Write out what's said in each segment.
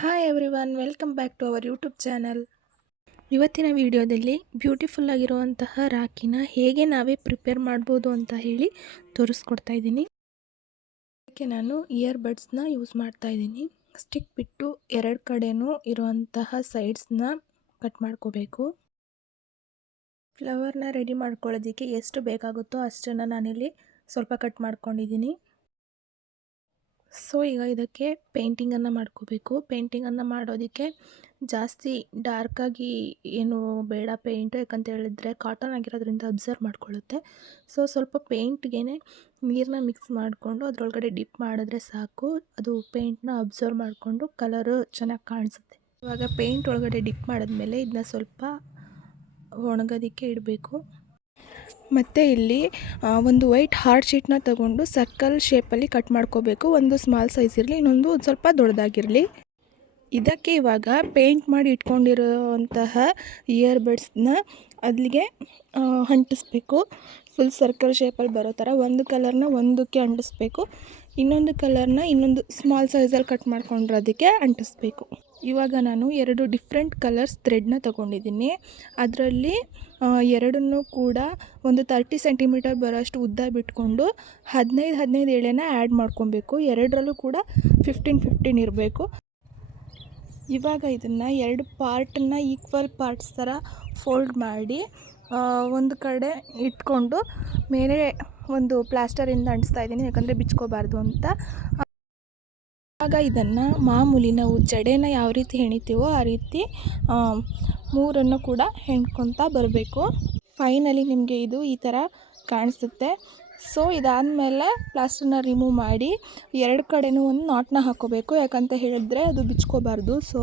Hi everyone welcome back to our YouTube channel ಇವತ್ತಿನ ವಿಡಿಯೋದಲ್ಲಿ beautiful ಆಗಿರುವಂತಹ ರಾಖಿನ ಹೇಗೆ ನಾವೇ ಪ್ರಿಪೇರ್ ಮಾಡ್ಬೋದು ಅಂತ ಹೇಳಿ ತೋರಿಸ್ಕೊಡ್ತಾ ಇದ್ದೀನಿ. ಅದಕ್ಕೆ ನಾನು ಇಯರ್ ಬಡ್ಸ್ನ ಯೂಸ್ ಮಾಡ್ತಾ ಇದ್ದೀನಿ. ಸ್ಟಿಕ್ ಬಿಟ್ಟು ಎರಡು ಕಡೆನೂ ಇರುವಂತಹ ಸೈಡ್ಸ್ನ ಕಟ್ ಮಾಡ್ಕೋಬೇಕು. ಫ್ಲವರ್ನ ರೆಡಿ ಮಾಡ್ಕೊಳ್ಳೋದಕ್ಕೆ ಎಷ್ಟು ಬೇಕಾಗುತ್ತೋ ಅಷ್ಟನ್ನು ನಾನಿಲ್ಲಿ ಸ್ವಲ್ಪ ಕಟ್ ಮಾಡ್ಕೊಂಡಿದ್ದೀನಿ. ಸೊ ಈಗ ಇದಕ್ಕೆ ಪೇಂಟಿಂಗನ್ನು ಮಾಡ್ಕೋಬೇಕು. ಪೇಂಟಿಂಗನ್ನು ಮಾಡೋದಕ್ಕೆ ಜಾಸ್ತಿ ಡಾರ್ಕಾಗಿ ಏನು ಬೇಡ ಪೇಂಟ್ ಯಾಕಂತ ಹೇಳಿದ್ರೆ ಕಾಟನ್ ಆಗಿರೋದ್ರಿಂದ ಅಬ್ಸರ್ವ್ ಮಾಡ್ಕೊಳ್ಳುತ್ತೆ. ಸೊ ಸ್ವಲ್ಪ ಪೇಂಟ್ಗೆ ನೀರನ್ನ ಮಿಕ್ಸ್ ಮಾಡಿಕೊಂಡು ಅದರೊಳಗಡೆ ಡಿಪ್ ಮಾಡಿದ್ರೆ ಸಾಕು. ಅದು ಪೇಂಟ್ನ ಅಬ್ಸರ್ವ್ ಮಾಡಿಕೊಂಡು ಕಲರು ಚೆನ್ನಾಗಿ ಕಾಣಿಸುತ್ತೆ. ಇವಾಗ ಪೇಂಟ್ ಒಳಗಡೆ ಡಿಪ್ ಮಾಡಿದ್ಮೇಲೆ ಇದನ್ನ ಸ್ವಲ್ಪ ಒಣಗೋದಕ್ಕೆ ಇಡಬೇಕು. ಮತ್ತು ಇಲ್ಲಿ ಒಂದು ವೈಟ್ ಹಾರ್ಟ್ ಶೀಟ್ನ ತಗೊಂಡು ಸರ್ಕಲ್ ಶೇಪಲ್ಲಿ ಕಟ್ ಮಾಡ್ಕೋಬೇಕು. ಒಂದು ಸ್ಮಾಲ್ ಸೈಜ್ ಇರಲಿ, ಇನ್ನೊಂದು ಸ್ವಲ್ಪ ದೊಡ್ಡದಾಗಿರಲಿ. ಇದಕ್ಕೆ ಇವಾಗ ಪೇಂಟ್ ಮಾಡಿ ಇಟ್ಕೊಂಡಿರುವಂತಹ ಇಯರ್ ಬಡ್ಸ್ನ ಅಲ್ಲಿಗೆ ಅಂಟಿಸ್ಬೇಕು. ಫುಲ್ ಸರ್ಕಲ್ ಶೇಪಲ್ಲಿ ಬರೋ ಥರ ಒಂದು ಕಲರ್ನ ಒಂದಕ್ಕೆ ಅಂಟಿಸ್ಬೇಕು. ಇನ್ನೊಂದು ಕಲರ್ನ ಇನ್ನೊಂದು ಸ್ಮಾಲ್ ಸೈಜಲ್ಲಿ ಕಟ್ ಮಾಡ್ಕೊಂಡಿರೋದಕ್ಕೆ ಅಂಟಿಸ್ಬೇಕು. ಇವಾಗ ನಾನು ಎರಡು ಡಿಫ್ರೆಂಟ್ ಕಲರ್ಸ್ ಥ್ರೆಡ್ನ ತಗೊಂಡಿದ್ದೀನಿ. ಅದರಲ್ಲಿ ಎರಡನ್ನೂ ಕೂಡ ಒಂದು ತರ್ಟಿ ಸೆಂಟಿಮೀಟರ್ ಬರೋಷ್ಟು ಉದ್ದ ಬಿಟ್ಕೊಂಡು ಹದಿನೈದು ಹದಿನೈದು ಎಳೆನ ಆ್ಯಡ್ ಮಾಡ್ಕೊಬೇಕು. ಎರಡರಲ್ಲೂ ಕೂಡ ಫಿಫ್ಟೀನ್ ಫಿಫ್ಟೀನ್ ಇರಬೇಕು. ಇವಾಗ ಇದನ್ನು ಎರಡು ಪಾರ್ಟನ್ನು ಈಕ್ವಲ್ ಪಾರ್ಟ್ಸ್ ಥರ ಫೋಲ್ಡ್ ಮಾಡಿ ಒಂದು ಕಡೆ ಇಟ್ಕೊಂಡು, ಮೇಲೆ ಒಂದು ಪ್ಲಾಸ್ಟರಿಂದ ಅಂಟಿಸ್ತಾ ಇದ್ದೀನಿ, ಯಾಕಂದರೆ ಬಿಚ್ಕೋಬಾರ್ದು ಅಂತ. ಆಗ ಇದನ್ನು ಮಾಮೂಲಿ ನಾವು ಜಡೆನ ಯಾವ ರೀತಿ ಹೆಣಿತೀವೋ ಆ ರೀತಿ ಮೂರನ್ನು ಕೂಡ ಹೆಣ್ಕೊತಾ ಬರಬೇಕು. ಫೈನಲಿ ನಿಮಗೆ ಇದು ಈ ಥರ ಕಾಣಿಸುತ್ತೆ. ಸೊ, ಇದಾದಮೇಲೆ ಪ್ಲಾಸ್ಟರ್ನ ರಿಮೂವ್ ಮಾಡಿ ಎರಡು ಕಡೆನೂ ಒಂದು ನಾಟ್ನ ಹಾಕೋಬೇಕು. ಯಾಕಂತ ಹೇಳಿದ್ರೆ ಅದು ಬಿಚ್ಕೋಬಾರ್ದು. ಸೊ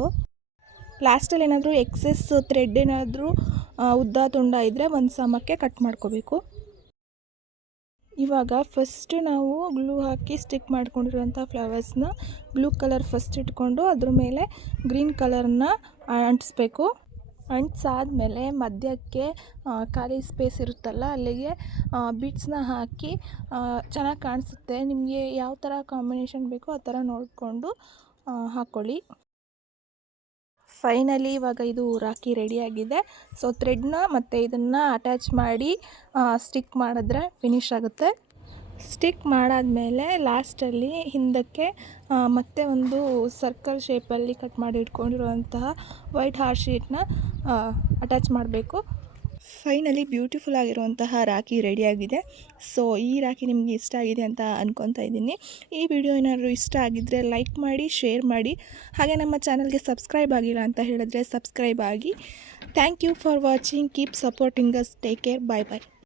ಲಾಸ್ಟಲ್ಲಿ ಏನಾದರೂ ಎಕ್ಸೆಸ್ ಥ್ರೆಡ್ ಏನಾದರೂ ಉದ್ದ ತುಂಡ ಇದ್ದರೆ ಒಂದು ಸಮಕ್ಕೆ ಕಟ್ ಮಾಡ್ಕೋಬೇಕು. ಇವಾಗ ಫಸ್ಟ್ ನಾವು ಗ್ಲೂ ಹಾಕಿ ಸ್ಟಿಕ್ ಮಾಡ್ಕೊಂಡಿರುವಂಥ ಫ್ಲವರ್ಸ್ನ ಬ್ಲೂ ಕಲರ್ ಫಸ್ಟ್ ಇಟ್ಕೊಂಡು ಅದ್ರ ಮೇಲೆ ಗ್ರೀನ್ ಕಲರ್ನ ಅಂಟಿಸ್ಬೇಕು. ಅಂಟಿಸಾದ್ಮೇಲೆ ಮಧ್ಯಕ್ಕೆ ಖಾಲಿ ಸ್ಪೇಸ್ ಇರುತ್ತಲ್ಲ ಅಲ್ಲಿಗೆ ಬಿಟ್ಸ್ನ ಹಾಕಿ ಚೆನ್ನಾಗಿ ಕಾಣಿಸುತ್ತೆ. ನಿಮಗೆ ಯಾವ ಥರ ಕಾಂಬಿನೇಷನ್ ಬೇಕೋ ಆ ಥರ ನೋಡಿಕೊಂಡು ಹಾಕ್ಕೊಳ್ಳಿ ಫೈನಲಿ ಇವಾಗ ಇದು ರಾಖಿ ರೆಡಿಯಾಗಿದೆ. ಸೊ ಥ್ರೆಡ್ನ ಮತ್ತು ಇದನ್ನು ಅಟ್ಯಾಚ್ ಮಾಡಿ ಸ್ಟಿಕ್ ಮಾಡಿದ್ರೆ ಫಿನಿಶ್ ಆಗುತ್ತೆ. ಸ್ಟಿಕ್ ಮಾಡಾದಮೇಲೆ ಲಾಸ್ಟಲ್ಲಿ ಹಿಂದಕ್ಕೆ ಮತ್ತೆ ಒಂದು ಸರ್ಕಲ್ ಶೇಪಲ್ಲಿ ಕಟ್ ಮಾಡಿ ಇಟ್ಕೊಂಡಿರುವಂತಹ ವೈಟ್ ಹಾರ್ಟ್ ಶೀಟ್ನ ಅಟ್ಯಾಚ್ ಮಾಡಬೇಕು. ಫೈನಲಿ ಬ್ಯೂಟಿಫುಲ್ ಆಗಿರುವಂತಹ ರಾಖಿ ರೆಡಿಯಾಗಿದೆ. ಸೊ, ಈ ರಾಖಿ ನಿಮಗೆ ಇಷ್ಟ ಆಗಿದೆ ಅಂತ ಅನ್ಕೊತಾ ಇದ್ದೀನಿ. ಈ ವಿಡಿಯೋ ಏನಾದರೂ ಇಷ್ಟ ಆಗಿದ್ದರೆ ಲೈಕ್ ಮಾಡಿ, ಶೇರ್ ಮಾಡಿ. ಹಾಗೆ ನಮ್ಮ ಚಾನಲ್ಗೆ ಸಬ್ಸ್ಕ್ರೈಬ್ ಆಗಿಲ್ಲ ಅಂತ ಹೇಳಿದ್ರೆ ಸಬ್ಸ್ಕ್ರೈಬ್ ಆಗಿ. Thank you for watching. Keep supporting us. Take care. Bye bye.